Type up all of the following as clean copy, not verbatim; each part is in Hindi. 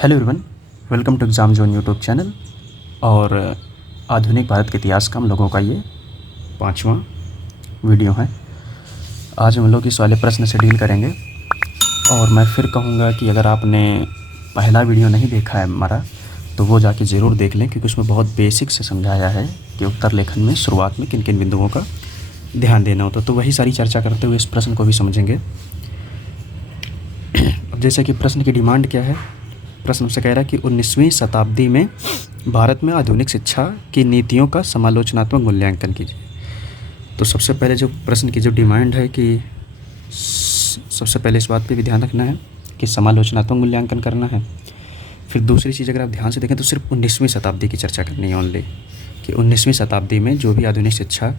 Hello everyone, welcome to exam zone YouTube channel. और आधुनिक भारत के इतिहास का हम लोगों का ये 5वां वीडियो है। आज हम लोग इस वाले प्रश्न से डील करेंगे। और मैं फिर कहूँगा कि अगर आपने पहला वीडियो नहीं देखा है हमारा तो वो जाके ज़रूर देख लें, क्योंकि उसमें बहुत बेसिक से समझाया है कि उत्तर लेखन में शुरुआत में किन किन बिंदुओं का ध्यान देना होता है। तो वही सारी चर्चा करते हुए इस प्रश्न को भी समझेंगे। अब जैसे कि प्रश्न की डिमांड क्या है, प्रश्न से कह रहा है कि 19वीं शताब्दी में भारत में आधुनिक शिक्षा की नीतियों का समालोचनात्मक मूल्यांकन कीजिए। तो सबसे पहले जो प्रश्न की जो डिमांड है कि सबसे पहले इस बात पे भी ध्यान रखना है कि समालोचनात्मक मूल्यांकन करना है। फिर दूसरी चीज़ अगर आप ध्यान से देखें तो सिर्फ 19वीं शताब्दी की चर्चा करनी है ओनली, कि 19वीं शताब्दी में जो भी आधुनिक शिक्षा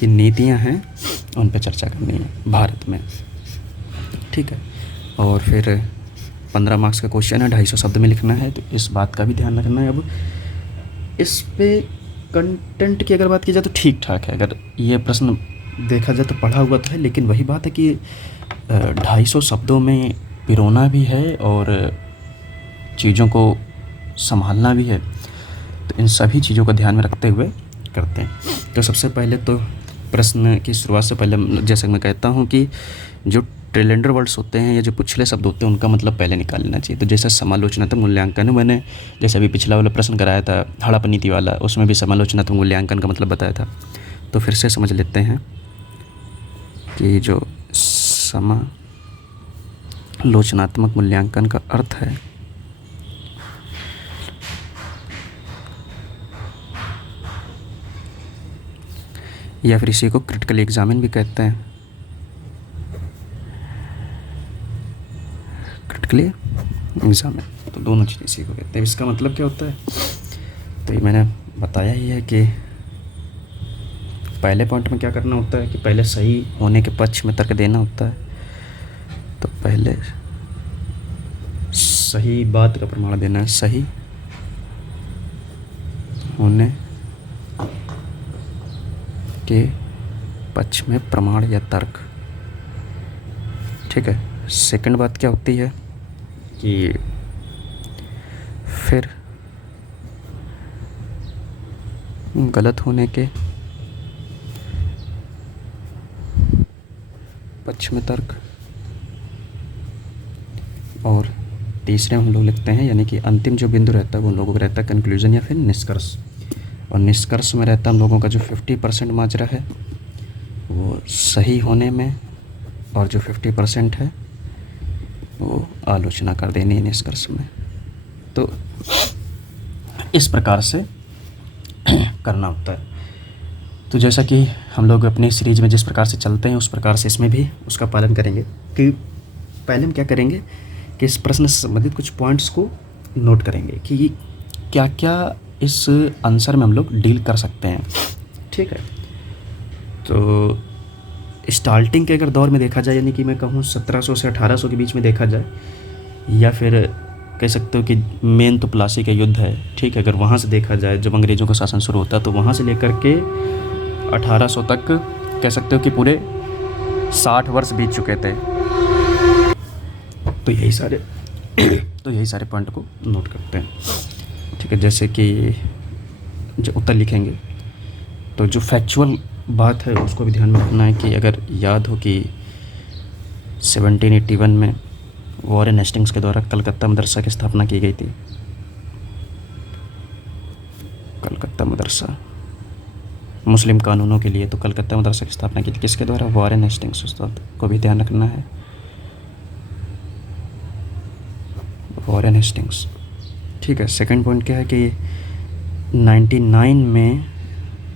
की नीतियाँ हैं उन पर चर्चा करनी है भारत में, ठीक है। और फिर 15 मार्क्स का क्वेश्चन है, 250 शब्द में लिखना है, तो इस बात का भी ध्यान रखना है। अब इस पे कंटेंट की अगर बात की जाए तो ठीक ठाक है। अगर ये प्रश्न देखा जाए तो पढ़ा हुआ तो है, लेकिन वही बात है कि 250 शब्दों में पिरोना भी है और चीज़ों को संभालना भी है। तो इन सभी चीज़ों को ध्यान में रखते हुए करते हैं। तो सबसे पहले तो प्रश्न की शुरुआत से पहले जैसे मैं कहता हूँ कि जो ट्रिलेंडर वर्ड्स होते हैं या जो पिछले शब्द होते हैं उनका मतलब पहले निकाल लेना चाहिए। तो जैसे समालोचनात्मक मूल्यांकन, मैंने जैसे अभी पिछला वाला प्रश्न कराया था हड़प्पा नीति वाला, उसमें भी समालोचनात्मक मूल्यांकन का मतलब बताया था। तो फिर से समझ लेते हैं कि जो समालोचनात्मक मूल्यांकन का अर्थ है या फिर इसी को क्रिटिकल एग्जामिन भी कहते हैं, क्रिटिकली एग्जामिन, तो दोनों चीज़ें इसी को कहते हैं। इसका मतलब क्या होता है तो ये मैंने बताया ही है कि पहले पॉइंट में क्या करना होता है कि पहले सही होने के पक्ष में तर्क देना होता है। तो पहले सही बात का प्रमाण देना है, सही होने के पक्ष में प्रमाण या तर्क, ठीक है। सेकंड बात क्या होती है कि फिर गलत होने के पक्ष में तर्क, और तीसरे हम लोग लिखते हैं यानी कि अंतिम जो बिंदु रहता है वो हम लोगों का रहता है कंक्लूजन या फिर निष्कर्ष। और निष्कर्ष में रहता है हम लोगों का जो 50% माजरा है वो सही होने में, और जो 50% है वो आलोचना कर देनी है निष्कर्ष में। तो इस प्रकार से करना होता है। तो जैसा कि हम लोग अपने सीरीज में जिस प्रकार से चलते हैं उस प्रकार से इसमें भी उसका पालन करेंगे। कि पहले हम क्या करेंगे कि इस प्रश्न से संबंधित कुछ पॉइंट्स को नोट करेंगे कि क्या क्या इस आंसर में हम लोग डील कर सकते हैं, ठीक है। तो स्टार्टिंग के अगर दौर में देखा जाए, यानी कि मैं कहूँ 1700 से 1800 के बीच में देखा जाए, या फिर कह सकते हो कि मेन तो प्लासी का युद्ध है, ठीक है। अगर वहाँ से देखा जाए जब अंग्रेज़ों का शासन शुरू होता है तो वहाँ से लेकर के 1800 तक कह सकते हो कि पूरे 60 वर्ष बीत चुके थे। तो यही सारे पॉइंट को नोट करते हैं, ठीक है। जैसे कि जो उत्तर लिखेंगे तो जो फैक्चुअल बात है उसको भी ध्यान में रखना है कि अगर याद हो कि 1781 में वॉरेन हेस्टिंग्स के द्वारा कलकत्ता मदरसा की स्थापना की गई थी। कलकत्ता मदरसा मुस्लिम कानूनों के लिए, तो कलकत्ता मदरसा की स्थापना की थी किसके द्वारा? Warren Hastings. उस्ताद को भी ध्यान रखना है, वॉरेन हेस्टिंग्स, ठीक है। सेकंड पॉइंट क्या है कि 99 में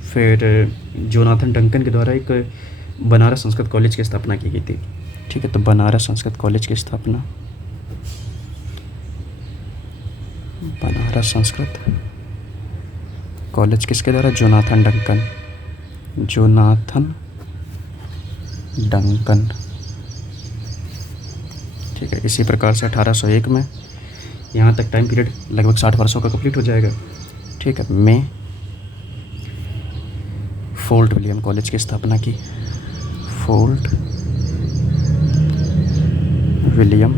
फिर जोनाथन डंकन के द्वारा एक बनारस संस्कृत कॉलेज की स्थापना की गई थी, ठीक है। तो बनारस संस्कृत कॉलेज की स्थापना, बनारस संस्कृत कॉलेज किसके द्वारा? जोनाथन डंकन, ठीक है। इसी प्रकार से 1801 में, यहाँ तक टाइम पीरियड लगभग 60 वर्षों का कंप्लीट हो जाएगा, ठीक है, में फोर्ट विलियम कॉलेज की स्थापना की। फोर्ट विलियम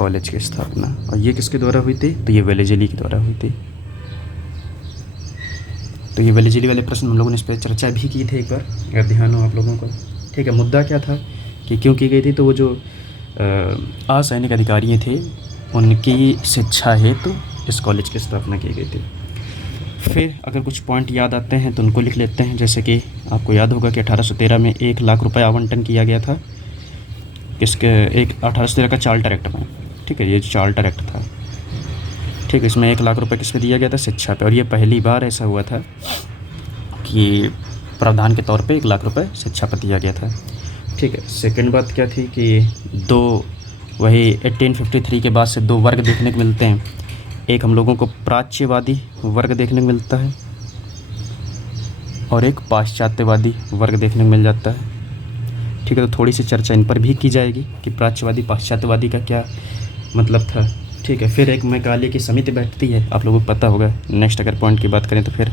कॉलेज की स्थापना। और ये किसके द्वारा हुई थी? तो ये वेलेज़ली के द्वारा हुई थी। तो ये वेलेज़ली वाले प्रश्न हम लोगों ने इस पर चर्चा भी की थी एक बार, अगर ध्यान हो आप लोगों को। ठीक है, मुद्दा क्या था कि क्यों की गई थी? तो वो जो असैनिक अधिकारी थे उनकी शिक्षा हेतु इस कॉलेज की स्थापना की गई थी। फिर अगर कुछ पॉइंट याद आते हैं तो उनको लिख लेते हैं। जैसे कि आपको याद होगा कि 1813 में 1 लाख रुपए आवंटन किया गया था इसके, एक 1813 का चार्टर एक्ट में। ठीक है, ये चार्टर एक्ट था। ठीक है, इसमें 1 लाख रुपए किस पे दिया गया था? शिक्षा पे। और ये पहली बार ऐसा हुआ था कि प्रावधान के तौर पे 1 लाख रुपए शिक्षा पर दिया गया था। ठीक है, सेकंड बात क्या थी कि दो, वही 1853 के बाद से 2 वर्ग देखने को मिलते हैं। एक हम लोगों को प्राच्यवादी वर्ग देखने को मिलता है और एक पाश्चात्यवादी वर्ग देखने को मिल जाता है। ठीक है, तो थोड़ी सी चर्चा इन पर भी की जाएगी कि प्राच्यवादी पाश्चात्यवादी का क्या मतलब था। ठीक है, फिर एक मैकाले की समिति बैठती है, आप लोगों को पता होगा। नेक्स्ट अगर पॉइंट की बात करें तो फिर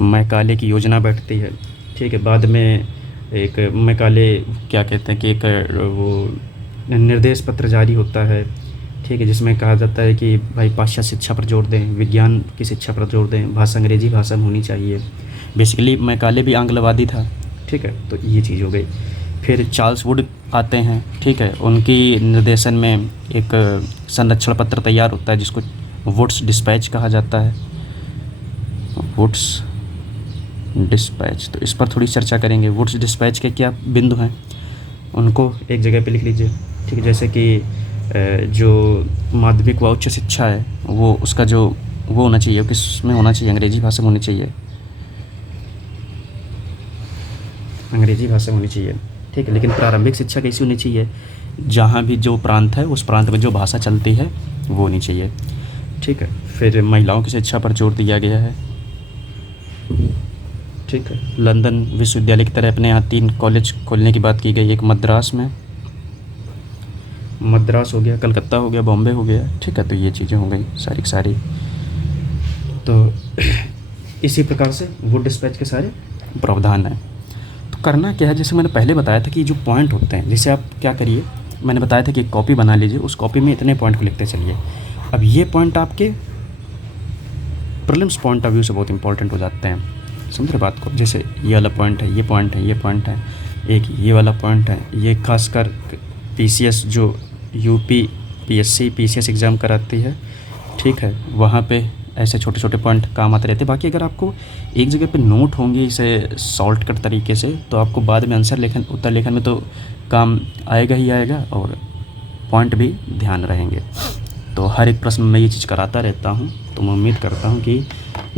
मैकाले की योजना बैठती है। ठीक है, बाद में एक मैकाले क्या कहते हैं कि एक वो निर्देश पत्र जारी होता है। ठीक है, जिसमें कहा जाता है कि भाई पाश्चात्य शिक्षा पर जोर दें, विज्ञान की शिक्षा पर जोर दें, भाषा अंग्रेजी भाषा में होनी चाहिए। बेसिकली मैकाले भी आंग्लवादी था। ठीक है, तो ये चीज़ हो गई। फिर चार्ल्स वुड आते हैं। ठीक है, उनकी निर्देशन में एक संरक्षण पत्र तैयार होता है जिसको वुड्स डिस्पैच कहा जाता है। वुड्स डिस्पैच, तो इस पर थोड़ी चर्चा करेंगे। वुड्स डिस्पैच के क्या बिंदु हैं उनको एक जगह पे लिख लीजिए। ठीक है, जैसे कि जो माध्यमिक व उच्च शिक्षा है वो उसका जो वो होना चाहिए, किस में होना चाहिए? अंग्रेजी भाषा में होनी चाहिए, अंग्रेजी भाषा में होनी चाहिए। ठीक है, लेकिन प्रारंभिक शिक्षा कैसी होनी चाहिए? जहाँ भी जो प्रांत है उस प्रांत में जो भाषा चलती है वो होनी चाहिए। ठीक है, फिर महिलाओं की शिक्षा पर जोर दिया गया है। ठीक है, लंदन विश्वविद्यालय की तरह अपने यहाँ 3 कॉलेज खोलने की बात की गई। एक मद्रास में, मद्रास हो गया, कलकत्ता हो गया, बॉम्बे हो गया। ठीक है, तो ये चीज़ें हो गई सारी सारी। तो इसी प्रकार से वुड डिस्पैच के सारे प्रावधान हैं। तो करना क्या है, जैसे मैंने पहले बताया था कि जो पॉइंट होते हैं, जैसे आप क्या करिए, मैंने बताया था कि एक कॉपी बना लीजिए, उस कॉपी में इतने पॉइंट को लिखते चलिए। अब ये पॉइंट आपके प्रीलिम्स पॉइंट ऑफ व्यू से बहुत इंपॉर्टेंट हो जाते हैं। समझ रहे बात को? जैसे ये वाला पॉइंट है, ये पॉइंट है, ये पॉइंट है, एक ये वाला पॉइंट है। ये खासकर पीसीएस जो यूपी पीएससी पीसीएस एग्ज़ाम कराती है, ठीक है, वहाँ पे ऐसे छोटे छोटे पॉइंट काम आते रहते हैं। बाकी अगर आपको एक जगह पे नोट होंगे इसे शॉर्टकट तरीके से, तो आपको बाद में आंसर लेखन, उत्तर लेखन में तो काम आएगा ही आएगा और पॉइंट भी ध्यान रहेंगे। तो हर एक प्रश्न में मैं ये चीज़ कराता रहता हूँ। तो मैं उम्मीद करता हूँ कि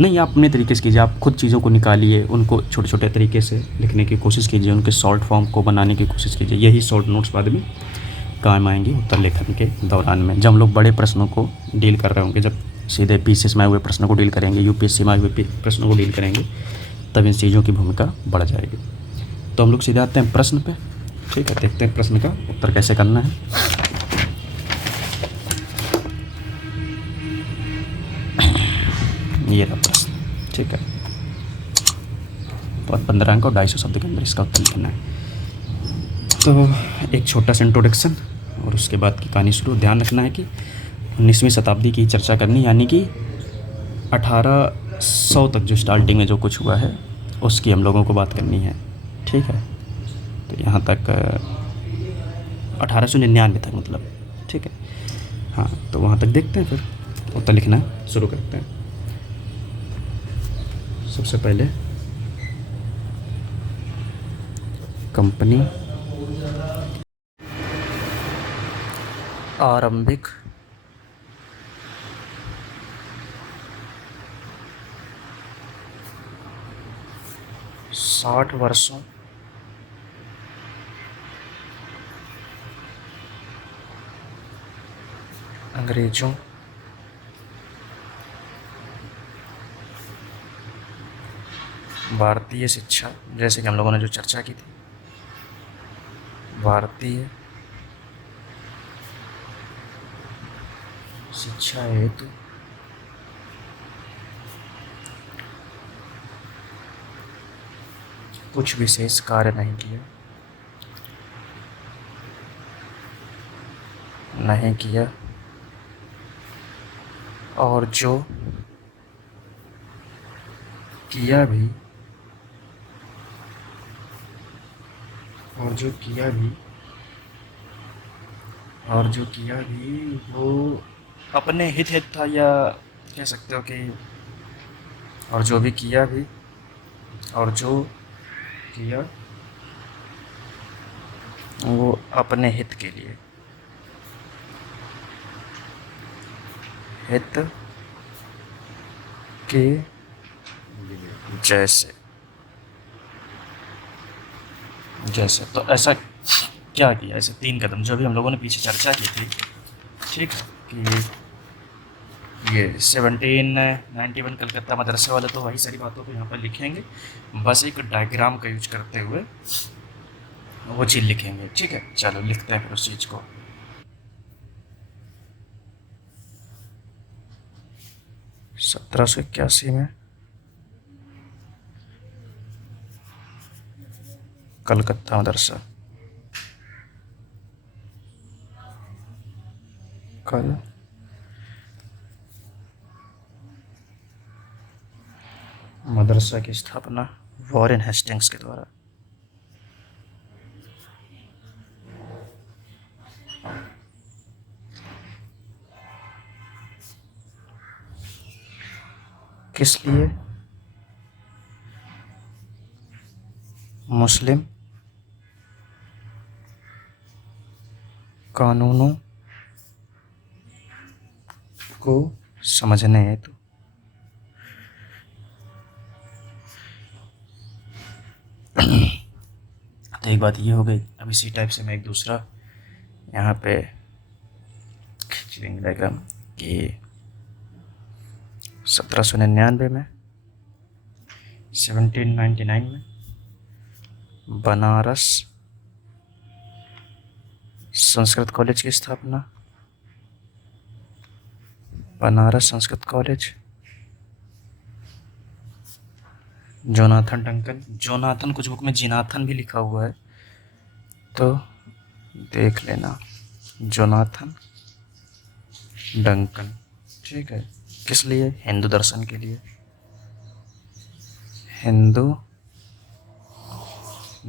नहीं, आप अपने तरीके से कीजिए, आप खुद चीज़ों को निकालिए, उनको छोटे छोटे तरीके से लिखने की कोशिश कीजिए, उनके शॉर्ट फॉर्म को बनाने की कोशिश कीजिए। यही शॉर्ट नोट्स बाद में काम आएंगे उत्तर लेखन के दौरान में, जब हम लोग बड़े प्रश्नों को डील कर रहे होंगे। जब सीधे पीसीएस में आए हुए प्रश्नों को डील करेंगे, यूपीएससी में आए हुए प्रश्नों को डील करेंगे, तब इन चीज़ों की भूमिका बढ़ जाएगी। तो हम लोग सीधे आते हैं प्रश्न पे। ठीक है, देखते हैं प्रश्न का उत्तर कैसे करना है। ये रहा प्रश्न। ठीक है, तो 15 अंक और 250 शब्द के अंदर इसका उत्तर लिखना है। तो एक छोटा सा इंट्रोडक्शन और उसके बाद की कहानी शुरू। ध्यान रखना है कि 19वीं शताब्दी की चर्चा करनी, यानी कि 1800 तक जो स्टार्टिंग में जो कुछ हुआ है उसकी हम लोगों को बात करनी है। ठीक है, तो यहाँ तक 1899 तक मतलब। ठीक है, हाँ, तो वहाँ तक देखते हैं, फिर उत्तर लिखना शुरू करते हैं। सबसे पहले कंपनी आरंभिक साठ वर्षों अंग्रेजों भारतीय शिक्षा, जैसे कि हम लोगों ने जो चर्चा की थी, भारतीय शिक्षा हेतु कुछ विशेष कार्य नहीं किया, नहीं किया, और जो किया भी और जो किया भी और जो किया भी वो अपने हित था, या कह सकते हो कि और जो भी किया भी और जो किया वो अपने हित के लिए, हित के जैसे जैसे तो ऐसा क्या किया, ऐसे 3 कदम जो भी हम लोगों ने पीछे चर्चा की थी, ठीक है, कि ये 1791 कलकत्ता मदरसा वाला, तो वही सारी बातों को यहाँ पर लिखेंगे, बस एक डायग्राम का यूज करते हुए वो चीज़ लिखेंगे। ठीक है, चलो लिखते हैं फिर उस चीज़ को। 1781 में कलकत्ता मदरसा, कल मदरसा की स्थापना वॉरेन हेस्टिंग्स के द्वारा। किस लिए? मुस्लिम कानूनों को समझने हेतु। तो एक बात ये हो गई। अब इसी टाइप से मैं एक दूसरा यहाँ पे खींच लेंगे डायग्राम कि 1799 में, 1799 में बनारस संस्कृत कॉलेज की स्थापना। Banaras Sanskrit college, Jonathan Duncan, Jonathan कुछ बुक में जिनाथन भी लिखा हुआ है, तो देख लेना, जोनाथन डंकन। ठीक है, किस लिए? हिंदू दर्शन के लिए, हिंदू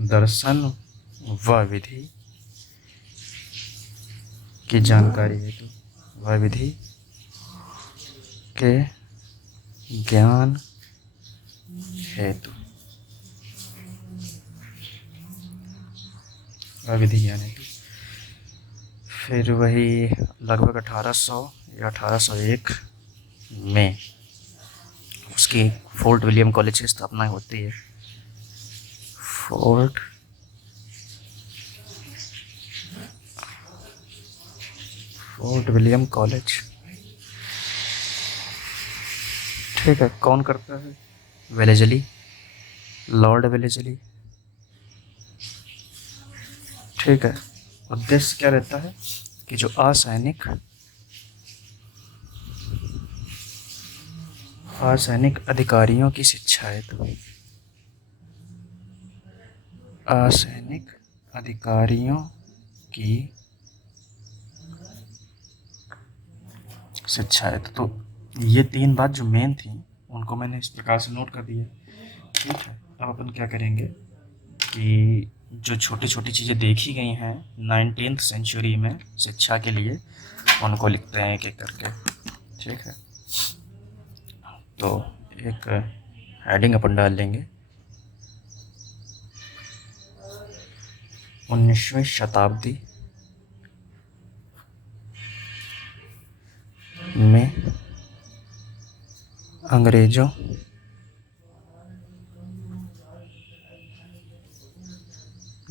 दर्शन व विधि की जानकारी हेतु, व विधि के ज्ञान हेतु, व विधि ज्ञान हेतु। फिर वही लगभग 1800 या 1801 में उसकी फोर्ट विलियम कॉलेज की स्थापना होती है। फोर्ट विलियम कॉलेज, ठीक है। कौन करता है? Wellesley, Lord Wellesley. ठीक है, उद्देश्य क्या रहता है कि जो असैनिक अधिकारियों की शिक्षा है, तो असैनिक अधिकारियों की शिक्षा है। तो ये 3 बात जो मेन थी उनको मैंने इस प्रकार से नोट कर दिया। ठीक है, अब अपन क्या करेंगे कि जो छोटी छोटी चीज़ें देखी गई हैं 19th सेंचुरी में शिक्षा के लिए, उनको लिखते हैं एक एक करके। ठीक है, तो एक हेडिंग अपन डाल लेंगे, 19वीं शताब्दी में अंग्रेज़ों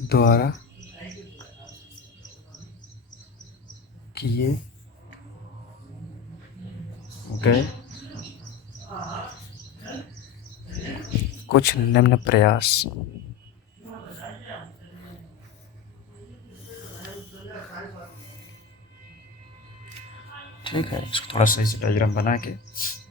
द्वारा किए गए कुछ निम्न प्रयास। ठीक है, इसको थोड़ा सही से डायग्राम बना के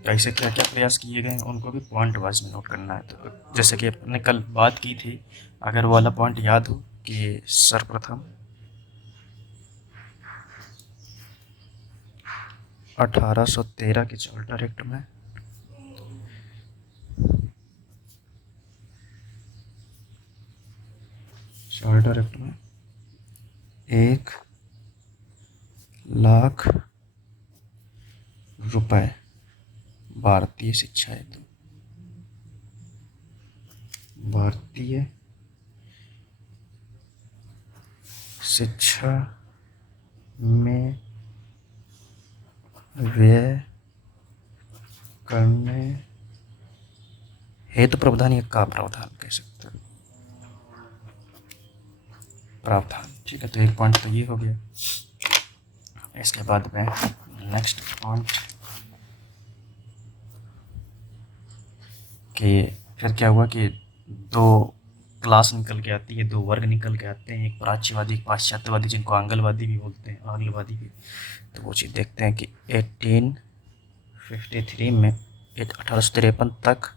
कैसे क्या क्या प्रयास किए गए हैं उनको भी पॉइंट वाइज में नोट करना है। तो जैसे कि अपने कल बात की थी, अगर वो वाला पॉइंट याद हो कि सर्वप्रथम 1813 के चार्टर एक्ट में एक लाख रुपए भारतीय शिक्षा हेतु, भारतीय शिक्षा में व्यय करने हेतु प्रावधान, या का प्रावधान कह सकते हैं, प्रावधान। ठीक है, तो एक पॉइंट तो ये हो गया। इसके बाद में नेक्स्ट पॉइंट कि फिर क्या हुआ कि दो क्लास निकल के आती है, दो वर्ग निकल के आते हैं, एक प्राच्यवादी एक पाश्चात्यवादी, जिनको आंगलवादी भी बोलते हैं, आंगलवादी भी। तो वो चीज़ देखते हैं कि 1853 में 1853 तक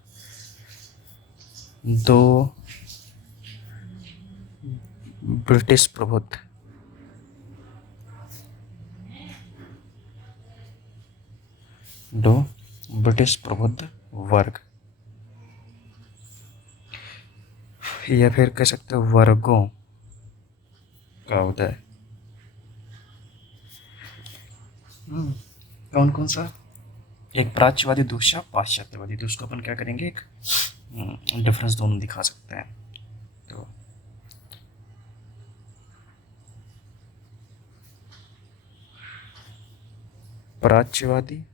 दो ब्रिटिश प्रबुद्ध वर्ग, या फिर कह सकते हो वर्गों का उदय। कौन कौन सा? एक प्राच्यवादी, दूसरा पाश्चात्यवादी। तो उसको अपन क्या करेंगे, एक डिफरेंस दोनों दिखा सकते हैं। तो प्राच्यवादी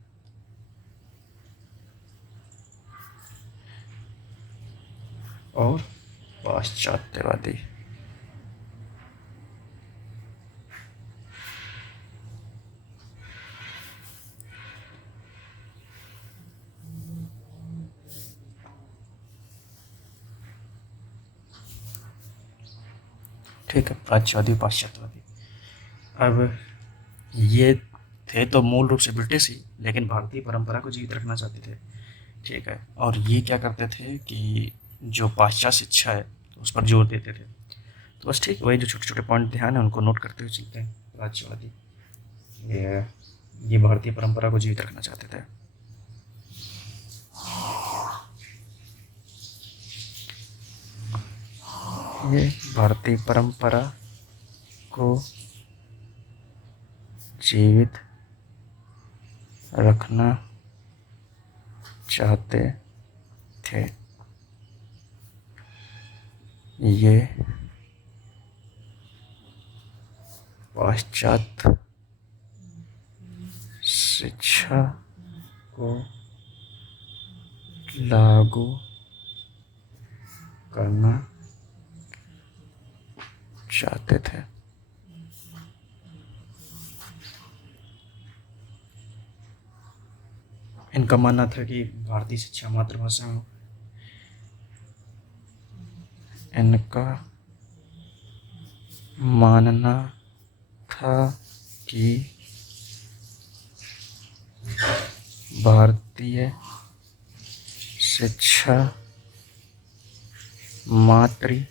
और पाश्चात्यवादी। ठीक है, प्राच्यवादी पाश्चात्यवादी। अब ये थे तो मूल रूप से ब्रिटिश ही, लेकिन भारतीय परंपरा को जीवित रखना चाहते थे। ठीक है, और ये क्या करते थे कि जो पाश्चात्य शिक्षा है उस पर जोर देते थे। तो बस ठीक, वही जो छोटे छोटे पॉइंट ध्यान है उनको नोट करते हुए चलते हैं। राज्यवादी ये भारतीय परंपरा को जीवित रखना चाहते थे। ये भारतीय परंपरा को जीवित रखना चाहते थे। ये पाश्चात्य शिक्षा को लागू करना चाहते थे। इनका मानना था कि भारतीय शिक्षा मातृभाषा में, इनका मानना था कि भारतीय शिक्षा मातृभाषा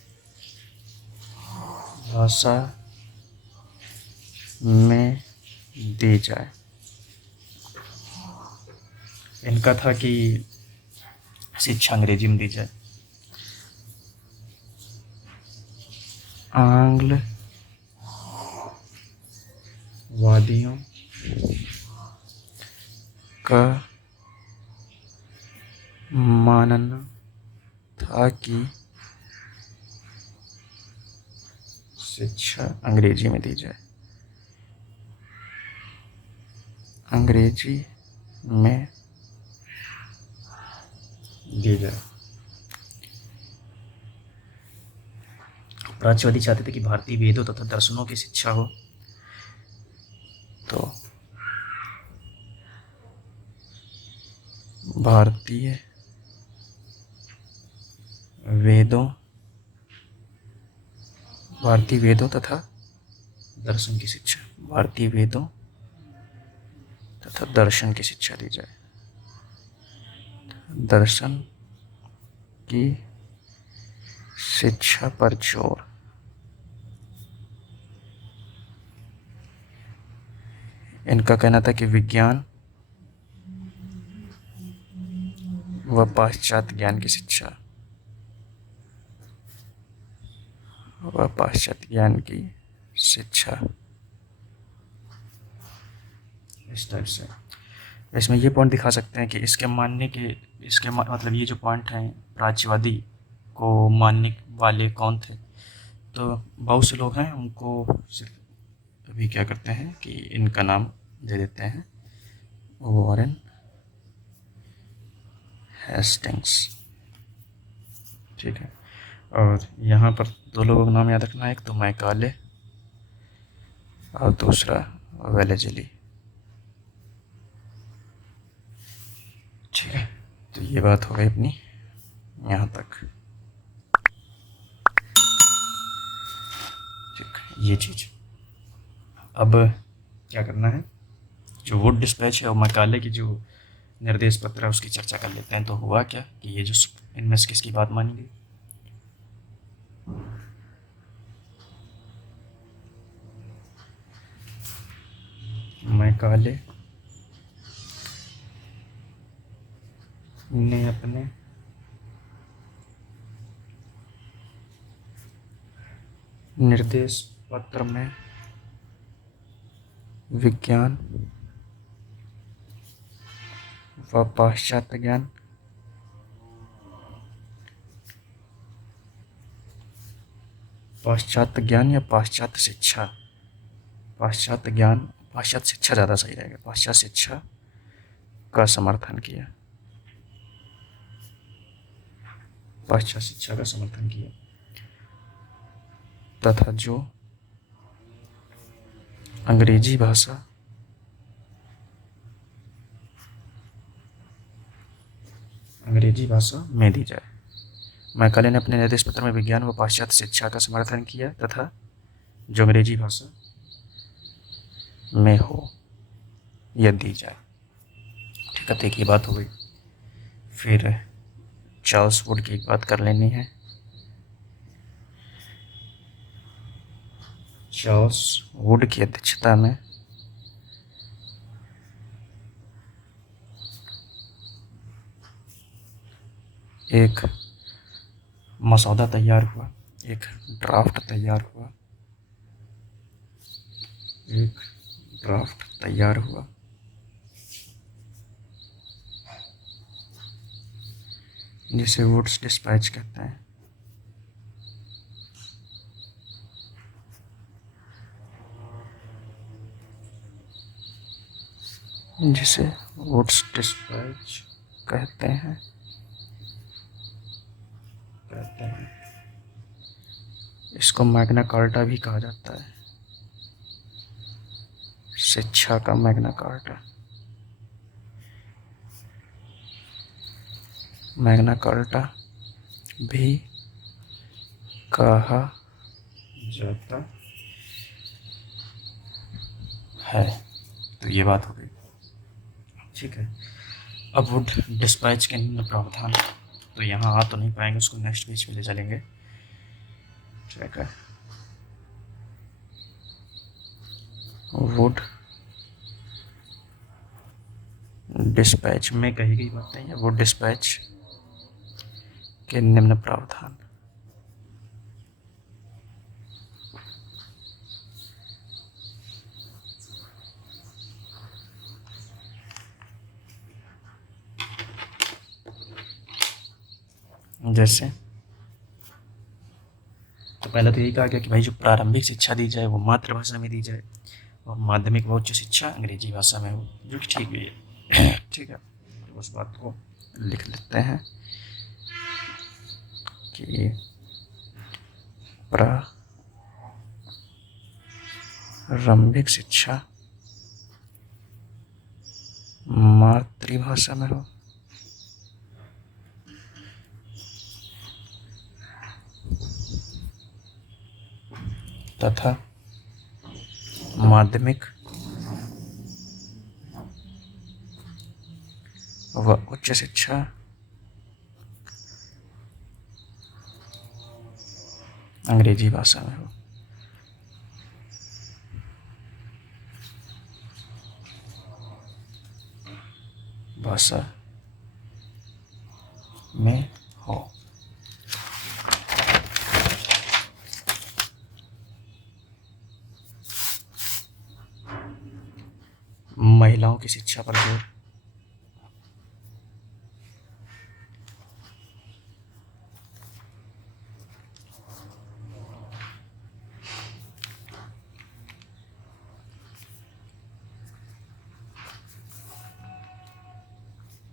में दी जाए। इनका था कि शिक्षा अंग्रेजी में दी जाए। आंग्लवादियों का मानना था कि शिक्षा अंग्रेजी में दी जाए, अंग्रेजी में दी जाए। प्राच्यवादी चाहते थे कि भारतीय वेदों तथा दर्शनों की शिक्षा हो। तो भारतीय वेदों तथा दर्शन की शिक्षा, भारतीय वेदों तथा दर्शन की शिक्षा दी जाए, दर्शन की शिक्षा पर जोर। इनका कहना था कि विज्ञान व पाश्चात्य ज्ञान की शिक्षा, व पाश्चात्य ज्ञान की शिक्षा, इस टाइप से। इसमें ये पॉइंट दिखा सकते हैं कि इसके मानने के, मतलब ये जो पॉइंट हैं प्राच्यवादी को मानने वाले कौन थे। तो बहुत से लोग हैं, उनको सिर्फ अभी क्या करते हैं कि इनका नाम दे देते हैं, वॉरेन हेस्टिंग्स, ठीक है। और यहाँ पर दो लोगों का नाम याद रखना है, एक तो मैकाले और दूसरा वेलेजली, ठीक है। तो ये बात हो गई अपनी यहाँ तक, ठीक, ये चीज़। अब क्या करना है, जो वुड डिस्पैच है और मैकाले की जो निर्देश पत्र है उसकी चर्चा कर लेते हैं। तो हुआ क्या कि ये जो इनमें से किसकी बात मानी गई, मैकाले ने अपने निर्देश पत्र में विज्ञान व पाश्चात्य ज्ञान, पाश्चात्य ज्ञान या पाश्चात्य शिक्षा, पाश्चात्य ज्ञान, पाश्चात्य शिक्षा ज़्यादा सही रहेगा, पाश्चात्य शिक्षा का समर्थन किया, पाश्चात्य शिक्षा का समर्थन किया, तथा जो अंग्रेजी भाषा में दी जाए। मैकाले ने अपने निर्देश पत्र में विज्ञान व पाश्चात्य शिक्षा का समर्थन किया तथा जो अंग्रेजी भाषा में हो यह दी जाए, ठीक है। तो एक ये बात हो गई। फिर चार्ल्स वुड की एक बात कर लेनी है। चार्ल्स वुड की अध्यक्षता में एक मसौदा तैयार हुआ, एक ड्राफ्ट तैयार हुआ, एक ड्राफ्ट तैयार हुआ, जिसे वुड्स डिस्पैच कहते हैं, जिसे वुड्स डिस्पैच कहते हैं। इसको मैग्ना कार्टा भी कहा जाता है, शिक्षा का मैग्ना कार्टा, मैग्ना कार्टा भी कहा जाता है। तो ये बात हो गई, ठीक है। अब वुड डिस्पैच के निम्न प्रावधान, तो यहाँ आ तो नहीं पाएंगे, उसको नेक्स्ट पेज पे ले चलेंगे, ठीक है। वुड डिस्पैच में कही गई बातें हैं, वुड डिस्पैच के निम्न प्रावधान, जैसे तो पहले तो यही कहा गया कि भाई जो प्रारंभिक शिक्षा दी जाए वो मातृभाषा में दी जाए और माध्यमिक व उच्च शिक्षा अंग्रेजी भाषा में हो, जो कि ठीक भी है, ठीक है। तो उस बात को लिख लेते हैं कि प्रारंभिक शिक्षा मातृभाषा में हो तथा माध्यमिक व उच्च शिक्षा अंग्रेजी भाषा में हो। भाषा में हो। महिलाओं की शिक्षा पर जोर।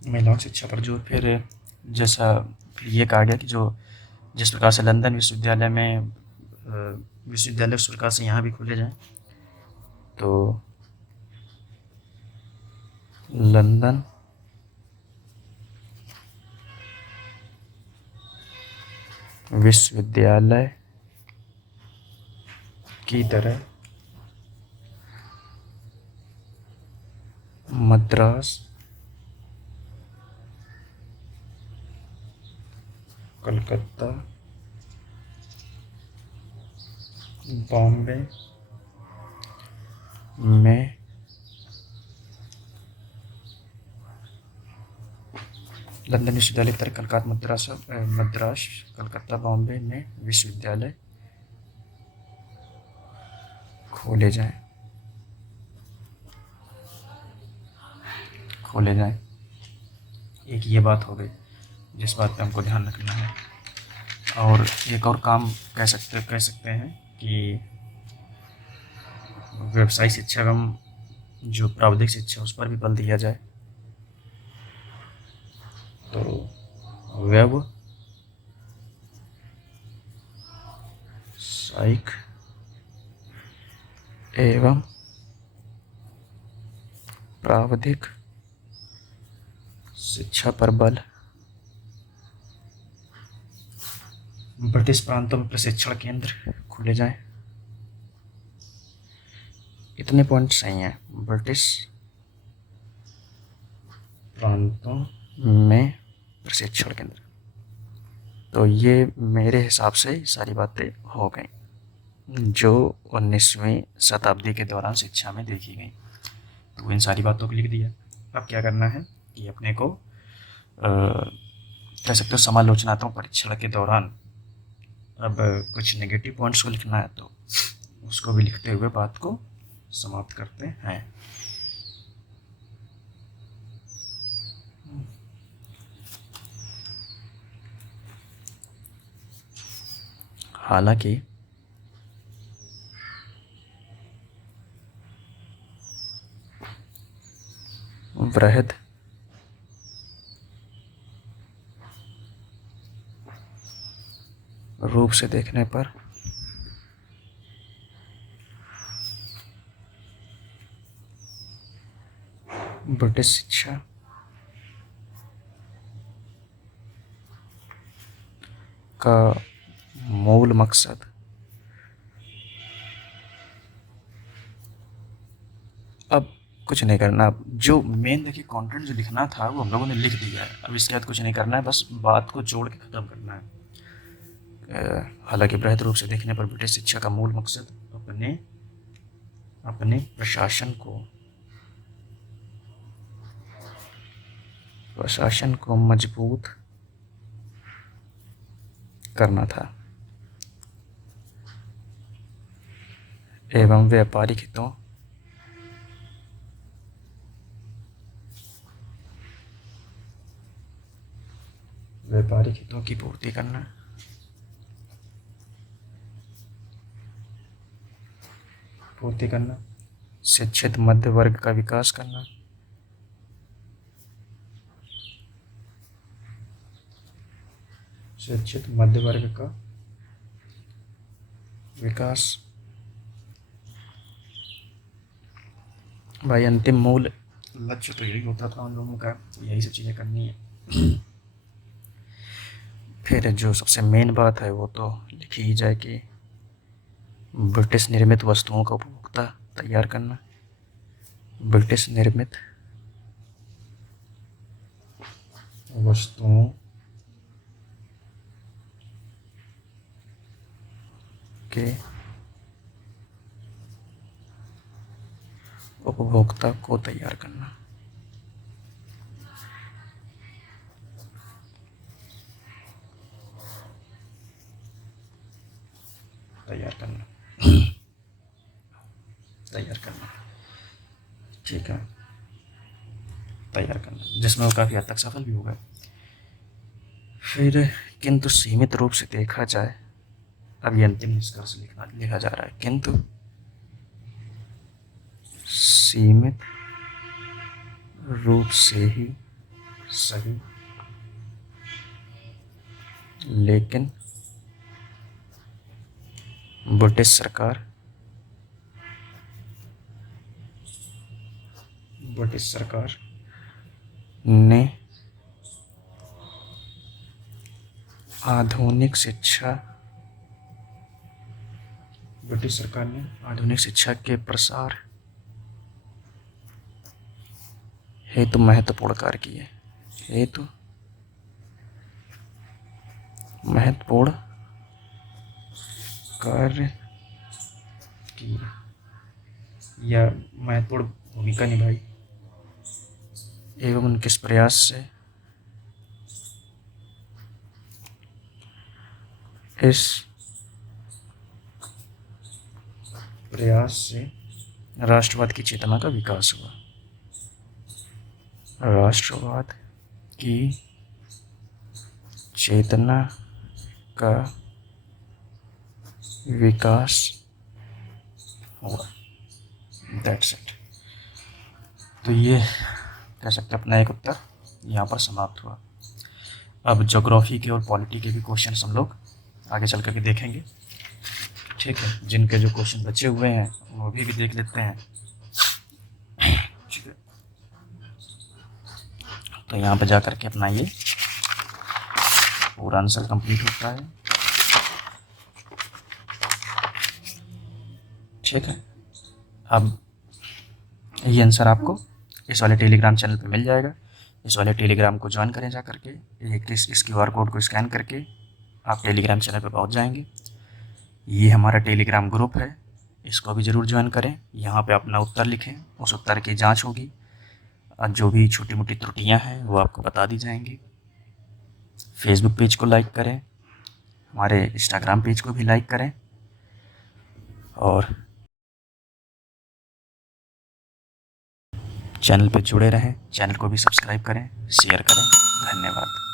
महिलाओं की शिक्षा पर जोर। फिर जैसा फिर ये कहा गया कि जो जिस प्रकार से लंदन विश्वविद्यालय में विश्वविद्यालय उस प्रकार से यहाँ भी खोले जाएं। तो लंदन विश्वविद्यालय की तरह मद्रास, कलकत्ता, बॉम्बे में लंदन विश्वविद्यालय की तरह मद्रास, कलकत्ता, बॉम्बे में विश्वविद्यालय खोले जाएं। एक ये बात हो गई जिस बात पे हमको ध्यान रखना है। और एक और काम कह सकते हैं कि व्यवसायिक शिक्षा एवं जो प्राविधिक शिक्षा उस पर भी बल दिया जाए। तो व्यावसायिक एवं प्राविधिक शिक्षा पर बल। ब्रिटिश प्रांतों में प्रशिक्षण केंद्र खोले जाएं। इतने पॉइंट सही हैं। ब्रिटिश प्रांतों में प्रशिक्षण केंद्र। तो ये मेरे हिसाब से सारी बातें हो गई जो 19वीं शताब्दी के दौरान शिक्षा में देखी गई। तो इन सारी बातों को लिख दिया। अब क्या करना है कि अपने को कह सकते हो समालोचनात्मक परीक्षण के दौरान अब कुछ नेगेटिव पॉइंट्स को लिखना है। तो उसको भी लिखते हुए बात को समाप्त करते हैं। हालांकि वृहद रूप से देखने पर ब्रिटिश शिक्षा का मूल मकसद अब कुछ नहीं करना। अब जो मेन देखिए कंटेंट जो लिखना था वो हम लोगों ने लिख दिया है। अब इसके बाद कुछ नहीं करना है, बस बात को जोड़ के ख़त्म करना है। हालांकि बृहद रूप से देखने पर ब्रिटिश शिक्षा का मूल मकसद अपने प्रशासन को मजबूत करना था एवं व्यापारिक हितों की पूर्ति करना। शिक्षित मध्य वर्ग का विकास करना। भाई अंतिम मूल लक्ष्य तो यही होता था उन लोगों का, यही सब चीज़ें करनी है। फिर जो सबसे मेन बात है वो तो लिखी ही जाए कि ब्रिटिश निर्मित वस्तुओं का उपभोक्ता तैयार करना। ब्रिटिश निर्मित वस्तुओं के उपभोक्ता को तैयार करना। तैयार करना तैयार करना, ठीक है, तैयार करना, जिसमें वो काफ़ी हद तक सफल भी हो गए। फिर किंतु सीमित रूप से देखा जाए, अब ये अंतिम निष्कर्ष लिखा जा रहा है, किंतु सीमित रूप से ही सही, लेकिन ब्रिटिश सरकार ने आधुनिक शिक्षा के प्रसार हेतु महत्वपूर्ण कार्य किए या महत्वपूर्ण भूमिका निभाई, एवं उनके इस प्रयास से राष्ट्रवाद की चेतना का विकास हुआ। राष्ट्रवाद की चेतना का विकास हुआ। That's it. तो ये कह सकते हैं अपना एक उत्तर यहाँ पर समाप्त हुआ। अब ज्योग्राफी के और पॉलिटी के भी क्वेश्चन हम लोग आगे चल करके देखेंगे, ठीक है। जिनके जो क्वेश्चन बचे हुए हैं वो भी देख लेते हैं, ठीक है। तो यहाँ पे जा करके अपना ये पूरा आंसर कंप्लीट होता है, ठीक है। अब ये आंसर आपको इस वाले टेलीग्राम चैनल पे मिल जाएगा। इस वाले टेलीग्राम को ज्वाइन करें जा करके, इस QR कोड को स्कैन करके आप टेलीग्राम चैनल पे पहुंच जाएंगे। ये हमारा टेलीग्राम ग्रुप है, इसको भी ज़रूर ज्वाइन करें। यहाँ पे अपना उत्तर लिखें, उस उत्तर की जांच होगी और जो भी छोटी मोटी त्रुटियां हैं वो आपको बता दी जाएंगी। फेसबुक पेज को लाइक करें, हमारे इंस्टाग्राम पेज को भी लाइक करें और चैनल पे जुड़े रहें। चैनल को भी सब्सक्राइब करें, शेयर करें। धन्यवाद।